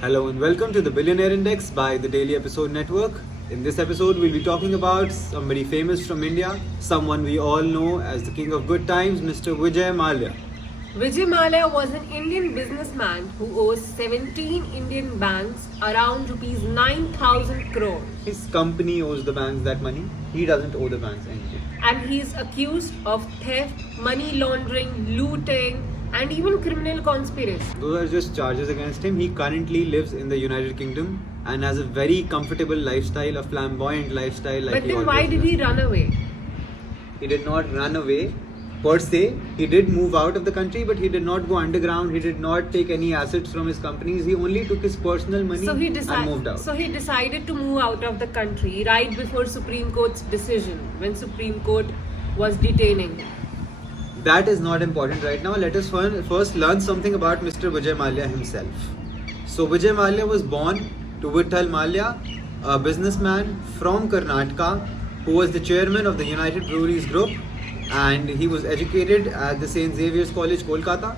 Hello and welcome to the Billionaire Index by the Daily Episode Network. In this episode, we'll be talking about somebody famous from India, someone we all know as the king of good times, Mr. Vijay Mallya. Vijay Mallya was an Indian businessman who owes 17 Indian banks around rupees 9,000 crores. His company owes the banks that money. He doesn't owe the banks anything. And he is accused of theft, money laundering, looting, and even criminal conspiracy. Those are just charges against him. He currently lives in the United Kingdom and has a very comfortable lifestyle, a flamboyant lifestyle. But then why did he run away? He did not run away per se. He did move out of the country, but he did not go underground. He did not take any assets from his companies. He only took his personal money and moved out. So he decided to move out of the country right before Supreme Court's decision, when Supreme Court was detaining him. That is not important right now. Let us first learn something about Mr. Vijay Mallya himself. So Vijay Mallya was born to Vitthal Mallya, a businessman from Karnataka who was the chairman of the United Breweries Group, and he was educated at the St. Xavier's College, Kolkata.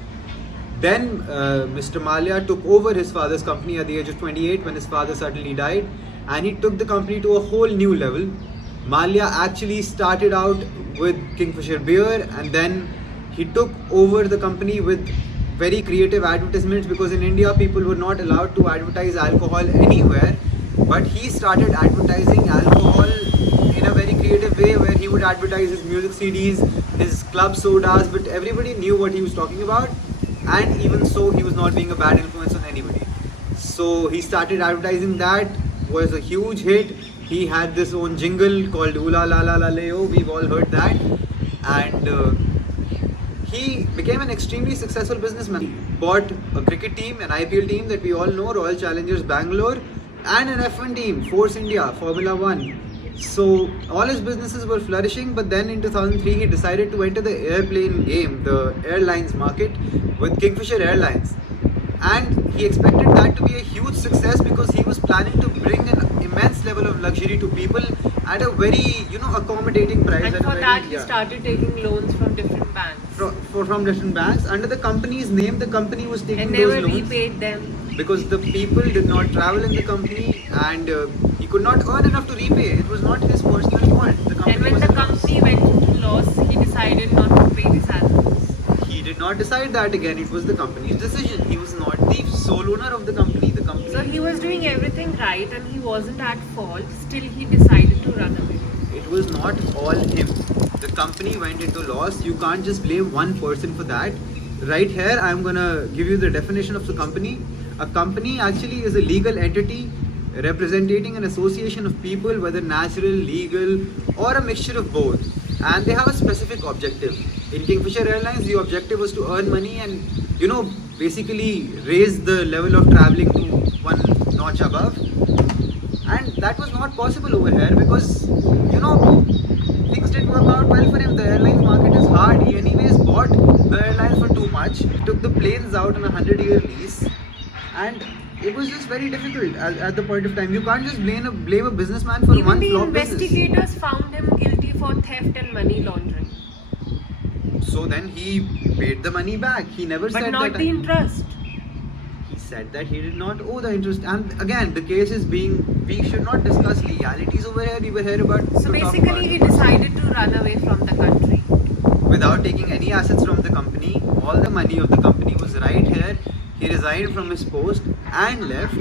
Then Mr. Mallya took over his father's company at the age of 28 when his father suddenly died, and he took the company to a whole new level. Mallya actually started out with Kingfisher beer, and then he took over the company with very creative advertisements, because in India people were not allowed to advertise alcohol anywhere, but he started advertising alcohol in a very creative way, where he would advertise his music CDs, his club sodas, but everybody knew what he was talking about, and even so he was not being a bad influence on anybody. So he started advertising. That was a huge hit. He had this own jingle called Ooh La La La La Leo. We've all heard that. And he became an extremely successful businessman. He bought a cricket team, an IPL team that we all know, Royal Challengers Bangalore, and an F1 team, Force India, Formula 1. So all his businesses were flourishing, but then in 2003 he decided to enter the airplane game, the airlines market, with Kingfisher Airlines. And he expected that to be a huge success, because he was planning to bring an immense level of luxury to people at a very, accommodating price. And for that he started taking loans from different banks. From different banks. Under the company's name, the company was taking those loans. And never repaid them. Because the people did not travel in the company, and he could not earn enough to repay. It was not his personal fault. And when the company went into loss, he decided not to pay the salaries. He did not decide that again. It was the company's decision. He was not the sole owner of the company. So he was doing everything right and he wasn't at fault. Still he decided to run away. It was not all him. The company went into loss. You can't just blame one person for that. Right here, I'm gonna give you the definition of the company. A company actually is a legal entity representing an association of people, whether natural, legal, or a mixture of both. And they have a specific objective. In Kingfisher Airlines, the objective was to earn money and, basically raise the level of traveling to one notch above. And that was not possible over here, because, things didn't work out well for him. The airlines market is hard. He anyways bought the airlines for too much, took the planes out on a 100-year lease, and it was just very difficult at the point of time. You can't just blame a businessman for one flop business. Even the investigators found him guilty for theft and money laundering. So then he paid the money back. He never said that. But not the interest. He said that he did not owe the interest. And again, the case is we should not discuss legalities over here. We were here about. So basically, he decided to run away from the country without taking any assets from the company. All the money of the company was right here. He resigned from his post and left.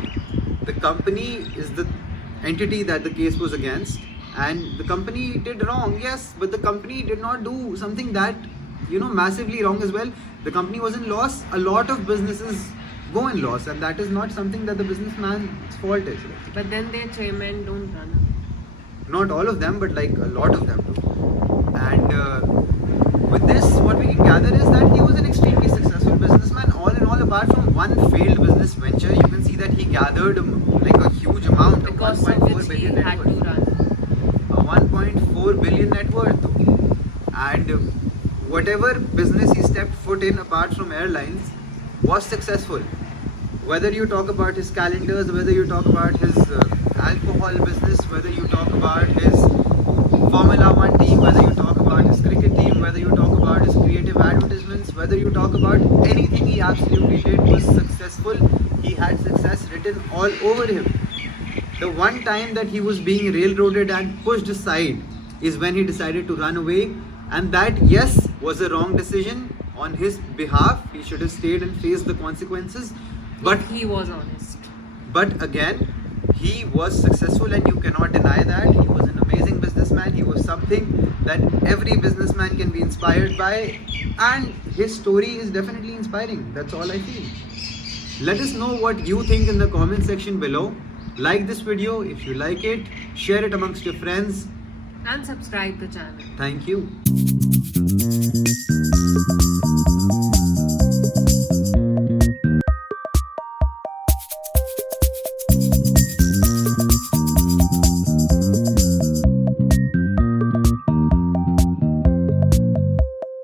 The company is the entity that the case was against, and the company did wrong, yes, but the company did not do something that, massively wrong as well. The company was in loss. A lot of businesses go in loss, and that is not something that the businessman's fault is. But then their chairman don't run away. Not all of them, but like a lot of them do. And with this, what we can gather is that he was an extremely successful businessman. All in all, apart from one failed business venture, you can see that he gathered like a huge amount of 1.4 billion net worth. A 1.4 billion net worth. And whatever business he stepped foot in apart from airlines was successful. Whether you talk about his calendars, whether you talk about his alcohol business, whether you talk about his Formula 1 team, whether you talk about his cricket team, whether you talk about his creative advertisements, whether you talk about anything he absolutely did was successful. He had success written all over him. The one time that he was being railroaded and pushed aside is when he decided to run away, and that, yes, was a wrong decision on his behalf. He should have stayed and faced the consequences. But he was honest. But again, he was successful, and you cannot deny that. He was an amazing businessman. He was something that every businessman can be inspired by, and his story is definitely inspiring. That's all I feel. Let us know what you think in the comment section below. Like this video if you like it, share it amongst your friends, And subscribe the channel. thank you.